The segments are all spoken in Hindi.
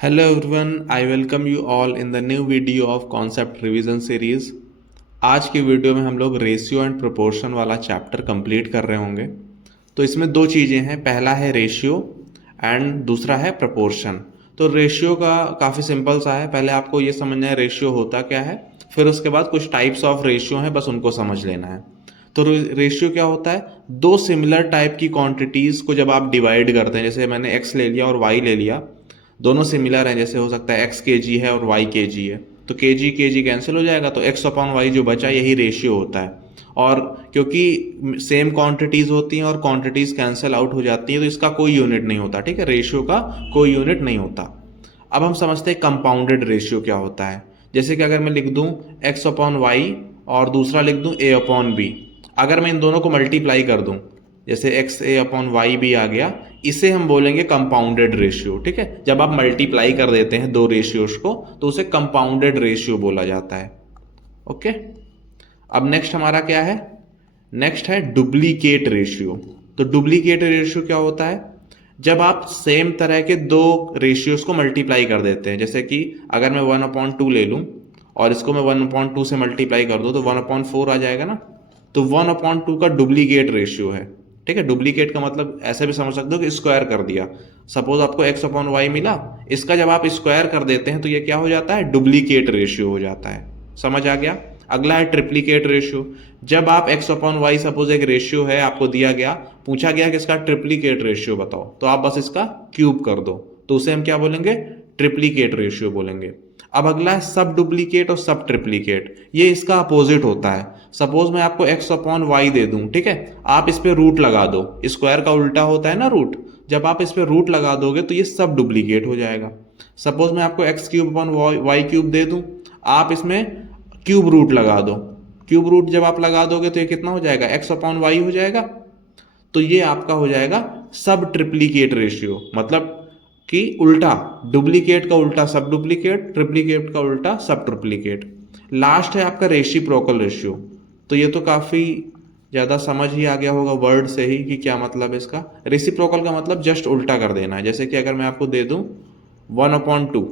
Hello everyone, I welcome you all in the new video of Concept Revision Series। आज की वीडियो में हम लोग रेशियो एंड प्रोपोर्शन वाला चैप्टर कंप्लीट कर रहे होंगे। तो इसमें दो चीज़ें हैं, पहला है रेशियो एंड दूसरा है प्रोपोर्शन। तो रेशियो का काफ़ी सिंपल सा है, पहले आपको ये समझना है रेशियो होता क्या है, फिर उसके बाद कुछ टाइप्स ऑफ रेशियो हैं, बस उनको समझ लेना है। तो रेशियो क्या होता है, दो सिमिलर टाइप की क्वांटिटीज़ को जब आप डिवाइड करते हैं, जैसे मैंने एक्स ले लिया और वाई ले लिया, दोनों सिमिलर हैं, जैसे हो सकता है एक्स के जी है और वाई के जी है, तो के जी कैंसिल हो जाएगा, तो एक्स अपॉन वाई जो बचा यही रेशियो होता है। और क्योंकि सेम क्वांटिटीज़ होती हैं और क्वांटिटीज़ कैंसिल आउट हो जाती हैं, तो इसका कोई यूनिट नहीं होता, ठीक है, रेशियो का कोई यूनिट नहीं होता। अब हम समझते हैं कंपाउंडेड रेशियो क्या होता है। जैसे कि अगर मैं लिख दूं एक्स अपॉन वाई और दूसरा लिख दूं ए अपॉन बी, अगर मैं इन दोनों को मल्टीप्लाई कर दूं, जैसे एक्स ए अपॉन वाई भी आ गया, इसे हम बोलेंगे कंपाउंडेड रेशियो, ठीक है। जब आप मल्टीप्लाई कर देते हैं दो रेशियोज को तो उसे कंपाउंडेड रेशियो बोला जाता है। ओके, अब नेक्स्ट हमारा क्या है, नेक्स्ट है डुप्लीकेट रेशियो। तो डुप्लीकेट रेशियो क्या होता है, जब आप सेम तरह के दो रेशियोज को मल्टीप्लाई कर देते हैं, जैसे कि अगर मैं 1/2 ले लूं और इसको मैं 1/2 से मल्टीप्लाई कर दूं तो 1/4 आ जाएगा ना, तो 1/2 का डुप्लीकेट रेशियो है, ठीक है। डुप्लीकेट का मतलब ऐसे भी समझ सकते हो कि स्क्वायर कर दिया। सपोज आपको एक्स अपॉन वाई मिला, इसका जब आप स्क्वायर कर देते हैं तो ये क्या हो जाता है, डुप्लीकेट रेशियो हो जाता है। समझ आ गया। अगला है ट्रिप्लीकेट रेशियो। जब आप एक्स अपॉन वाई, सपोज एक रेशियो है आपको दिया गया, पूछा गया कि इसका ट्रिप्लीकेट रेशियो बताओ, तो आप बस इसका क्यूब कर दो, तो उसे हम क्या बोलेंगे, ट्रिप्लीकेट रेशियो बोलेंगे। अब अगला है सब डुप्लीकेट और सब ट्रिप्लीकेट, ये इसका अपोजिट होता है। सपोज मैं आपको एक्स अपॉन वाई दे दूं, ठीक है, आप इस पे रूट लगा दो, स्क्वायर का उल्टा होता है ना रूट, जब आप इस पे रूट लगा दोगे तो ये सब डुप्लीकेट हो जाएगा। सपोज मैं आपको X cube upon Y cube दे दूं, आप इसमें क्यूब रूट लगा दो, क्यूब रूट जब आप लगा दोगे तो ये कितना हो जाएगा, एक्स अपॉन वाई हो जाएगा। तो ये आपका हो जाएगा सब ट्रिप्लीकेट रेशियो, मतलब कि उल्टा, डुप्लीकेट का उल्टा सब डुप्लीकेट, ट्रिप्लीकेट का उल्टा सब ट्रिप्लीकेट। लास्ट है आपका रेसिप्रोकल रेशियो। तो ये तो काफ़ी ज़्यादा समझ ही आ गया होगा वर्ड से ही कि क्या मतलब है इसका। रेसिप्रोकल का मतलब जस्ट उल्टा कर देना है, जैसे कि अगर मैं आपको दे दूं 1/2,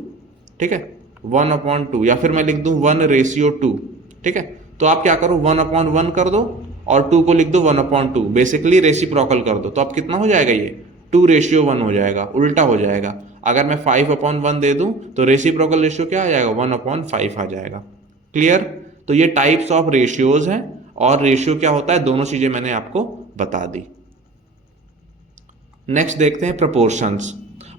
ठीक है, 1/2, या फिर मैं लिख दूं 1:2, ठीक है, तो आप क्या करो 1/1 कर दो और 2 को लिख दो 1/2, बेसिकली रेसिप्रोकल कर दो, तो अब कितना हो जाएगा, ये 2:1 हो जाएगा, उल्टा हो जाएगा। अगर मैं 5/1 दे दूं तो रेसिप्रोकल रेशियो क्या आ जाएगा, 1/5 आ जाएगा। क्लियर। तो ये टाइप्स ऑफ रेशियोज हैं, और रेशियो क्या होता है, दोनों चीजें मैंने आपको बता दी। नेक्स्ट देखते हैं प्रपोर्शंस।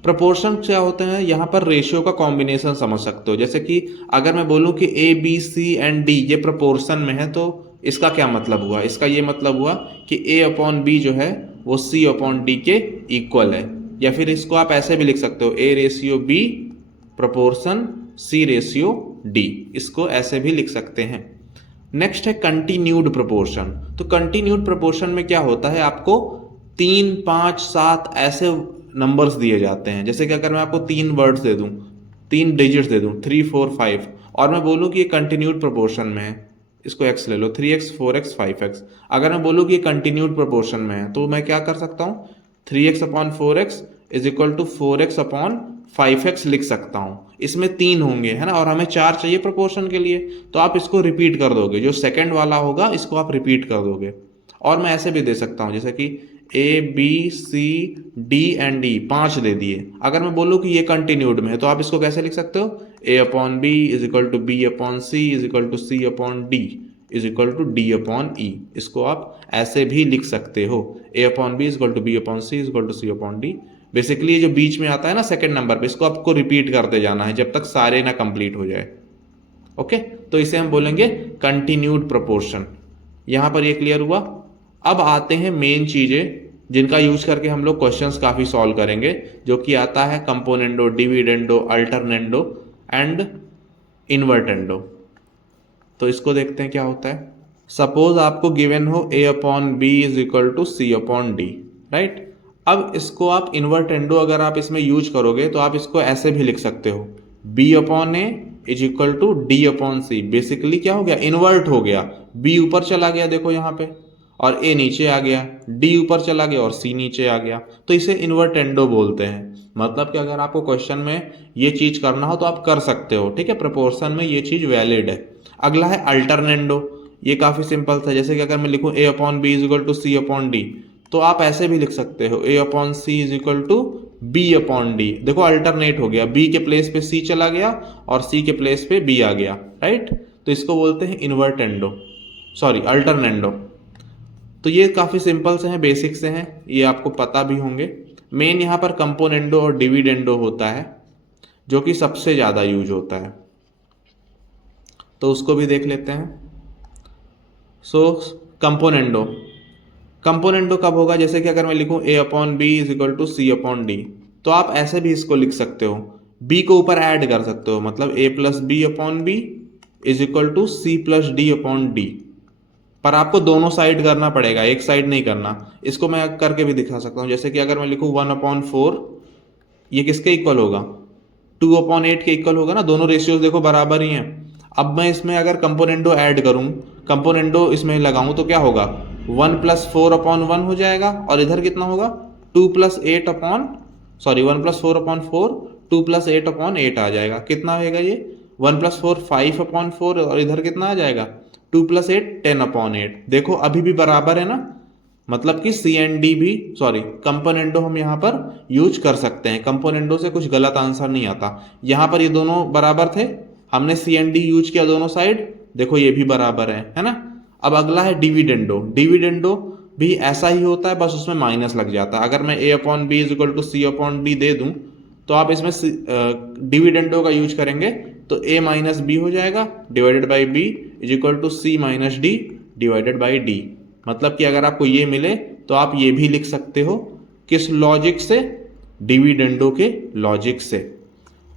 प्रपोर्शन क्या होते हैं, यहां पर रेशियो का कॉम्बिनेशन समझ सकते हो। जैसे कि अगर मैं बोलूं कि A B C and D ये प्रपोर्शन में है, तो इसका क्या मतलब हुआ, इसका ये मतलब हुआ कि ए अपॉन बी जो है वो सी अपॉन डी के इक्वल है। या फिर इसको आप ऐसे भी लिख सकते हो, A ratio B proportion C ratio D, इसको ऐसे भी लिख सकते हैं। नेक्स्ट है कंटिन्यूड प्रोपोर्शन। तो कंटिन्यूड प्रोपोर्शन में क्या होता है, आपको 3, 5, 7 ऐसे नंबर्स दिए जाते हैं। जैसे कि अगर मैं आपको 3 वर्ड्स दे दूं, 3 डिजिट्स दे दूं, 3, 4, 5, और मैं बोलूं कि ये कंटिन्यूड प्रोपोर्शन में है, इसको x ले लो, 3x, 4x, 5x। अगर मैं बोलूं कि ये कंटिन्यूड प्रोपोर्शन में है, तो मैं क्या कर सकता हूं, 3x upon 4x is equal to 4x upon 5x लिख सकता हूं। इसमें 3 होंगे, है ना, और हमें 4 चाहिए प्रोपोर्शन के लिए, तो आप इसको रिपीट कर दोगे, जो सेकंड वाला होगा इसको आप रिपीट कर दोगे। और मैं ऐसे भी दे सकता हूं, जैसे कि A B C D and D 5 दे दिए। अगर मैं बोलूं कि ये कंटिन्यूड में है, तो आप इसको कैसे लिख सकते हो, A upon B is equal to B upon C is equal to C upon D is equal to D upon E. इसको आप ऐसे भी लिख सकते हो, A upon B is equal to B upon C is equal to C upon D. Basically ये जो बीच में आता है ना सेकंड नंबर पे, इसको आपको रिपीट करते जाना है जब तक सारे ना कंप्लीट हो जाए। ओके, तो इसे हम बोलेंगे कंटिन्यूड प्रोपोर्शन। यहां पर ये क्लियर हुआ। अब आते हैं मेन चीजें जिनका यूज करके हम लोग क्वेश्चंस काफी सॉल्व करेंगे, जो कि आता है componendo, dividendo, alternendo and invertendo. तो इसको देखते हैं क्या होता है। सपोज आपको गिवन हो A upon B is equal to C upon D, right. अब इसको आप इन्वर्टेंडो अगर आप इसमें यूज करोगे तो आप इसको ऐसे भी लिख सकते हो, B upon A is equal to D upon C. Basically क्या हो गया, इन्वर्ट हो गया, बी ऊपर चला गया देखो यहाँ पे, और ए नीचे आ गया, डी ऊपर चला गया और सी नीचे आ गया, तो इसे इन्वर्टेंडो बोलते हैं। मतलब कि अगर आपको क्वेश्चन में ये चीज करना हो तो आप कर सकते हो, ठीक है, प्रोपोर्शन में ये चीज वैलिड है। अगला है अल्टरनेंडो। ये काफी सिंपल था, जैसे कि अगर मैं लिखूं A upon B is equal to C upon D, तो आप ऐसे भी लिख सकते हो A upon C is equal to B upon D. देखो अल्टरनेट हो गया, बी के प्लेस पे सी चला गया और सी के प्लेस पे बी आ गया, राइट। तो इसको बोलते हैं इन्वर्टेंडो, सॉरी अल्टरनेंडो। तो ये काफ़ी सिंपल से हैं, बेसिक से हैं, ये आपको पता भी होंगे। मेन यहाँ पर कंपोनेंडो और डिविडेंडो होता है, जो कि सबसे ज़्यादा यूज होता है, तो उसको भी देख लेते हैं। सो कंपोनेंडो, कंपोनेंडो कब होगा, जैसे कि अगर मैं लिखूं A upon B is equal to C upon D, तो आप ऐसे भी इसको लिख सकते हो, बी को ऊपर ऐड कर सकते हो, मतलब A plus B upon B is equal to C plus D upon D. पर आपको दोनों साइड करना पड़ेगा, एक साइड नहीं करना। इसको मैं करके भी दिखा सकता हूँ, जैसे कि अगर मैं लिखूँ 1/4, ये किसके इक्वल होगा, 2/8 के इक्वल होगा ना, दोनों रेशियोज देखो बराबर ही हैं। अब मैं इसमें अगर कंपोनेंडो ऐड करूँ, कंपोनेंडो इसमें लगाऊं, तो क्या होगा, 1 + 4/1 हो जाएगा, और इधर कितना होगा 2 + 8 अपॉन, सॉरी 1 + 4/4, 2 + 8/8 आ जाएगा। कितना होगा ये 1 + 4 5/4, और इधर कितना आ जाएगा 2 + 8 10/8। देखो अभी भी बराबर है ना, मतलब कि सी एंड डी भी, सॉरी कंपोनेंडो हम यहाँ पर यूज कर सकते हैं। कंपोनेंडो से कुछ गलत आंसर नहीं आता। यहाँ पर ये दोनों बराबर थे, हमने सी एंड डी यूज किया दोनों साइड, देखो ये भी बराबर है ना। अब अगला है डिविडेंडो। डिविडेंडो भी ऐसा ही होता है, बस उसमें माइनस लग जाता है। अगर मैं A upon B is equal to C upon D दे दूं, तो आप इसमें डिविडेंडो का यूज करेंगे तो a माइनस बी हो जाएगा divided by B is equal to C minus D divided by D. मतलब कि अगर आपको ये मिले तो आप ये भी लिख सकते हो, किस लॉजिक से, डिविडेंडो के लॉजिक से।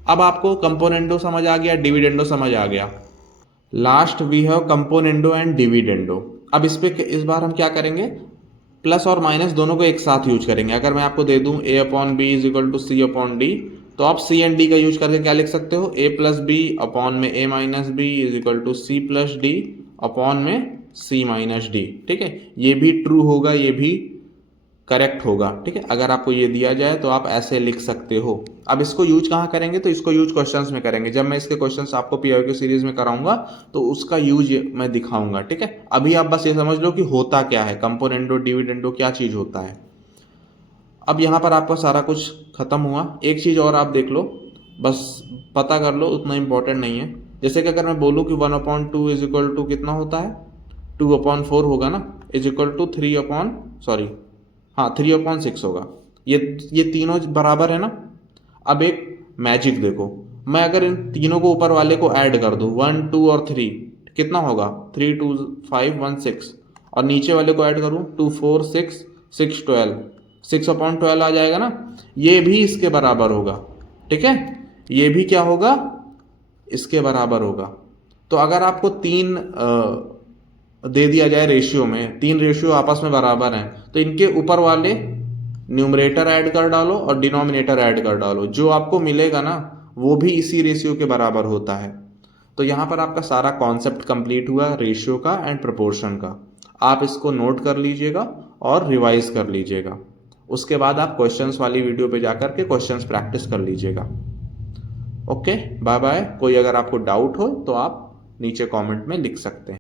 अब आपको कंपोनेंडो समझ आ गया, डिविडेंडो समझ आ गया। Last we have componendo and dividendo. अब इस बार हम क्या करेंगे, प्लस और माइनस दोनों को एक साथ यूज करेंगे। अगर मैं आपको दे दूं a upon B is equal to C upon D, तो आप सी एंड डी का यूज करके क्या लिख सकते हो, a प्लस बी अपॉन में a minus B is equal to C plus D upon में c माइनस डी। ठीक है, ये भी ट्रू होगा, ये भी करेक्ट होगा। ठीक है, अगर आपको ये दिया जाए तो आप ऐसे लिख सकते हो। अब इसको यूज कहाँ करेंगे, तो इसको यूज क्वेश्चंस में करेंगे। जब मैं इसके क्वेश्चंस आपको पीआईक्यू सीरीज में कराऊंगा तो उसका यूज मैं दिखाऊंगा। ठीक है, अभी आप बस ये समझ लो कि होता क्या है, कंपोनेंडो डिविडेंडो क्या चीज होता है। अब यहाँ पर आपका सारा कुछ खत्म हुआ। एक चीज और आप देख लो, बस पता कर लो, उतना इंपॉर्टेंट नहीं है। जैसे कि अगर मैं बोलूँ कि 1/2 इज इक्वल टू कितना होता है, 2/4 होगा ना, इज इक्वल टू 3/6 होगा। ये तीनों बराबर है ना। अब एक मैजिक देखो, मैं अगर इन तीनों को ऊपर वाले को ऐड कर दूं 1 2 और 3, कितना होगा 3 2 5 1 6, और नीचे वाले को ऐड करूं 2 4 6 6 12, 6/12 आ जाएगा ना। ये भी इसके बराबर होगा। ठीक है, ये भी क्या होगा, इसके बराबर होगा। तो अगर आपको तीन दे दिया जाए रेशियो में, तीन रेशियो आपस में बराबर हैं, तो इनके ऊपर वाले न्यूमरेटर ऐड कर डालो और डिनोमिनेटर ऐड कर डालो, जो आपको मिलेगा ना वो भी इसी रेशियो के बराबर होता है। तो यहाँ पर आपका सारा कॉन्सेप्ट कंप्लीट हुआ रेशियो का एंड प्रोपोर्शन का। आप इसको नोट कर लीजिएगा और रिवाइज कर लीजिएगा। उसके बाद आप क्वेश्चंस वाली वीडियो पे जाकर के क्वेश्चंस प्रैक्टिस कर लीजिएगा। Okay, bye bye. कोई अगर आपको डाउट हो तो आप नीचे कमेंट में लिख सकते हैं।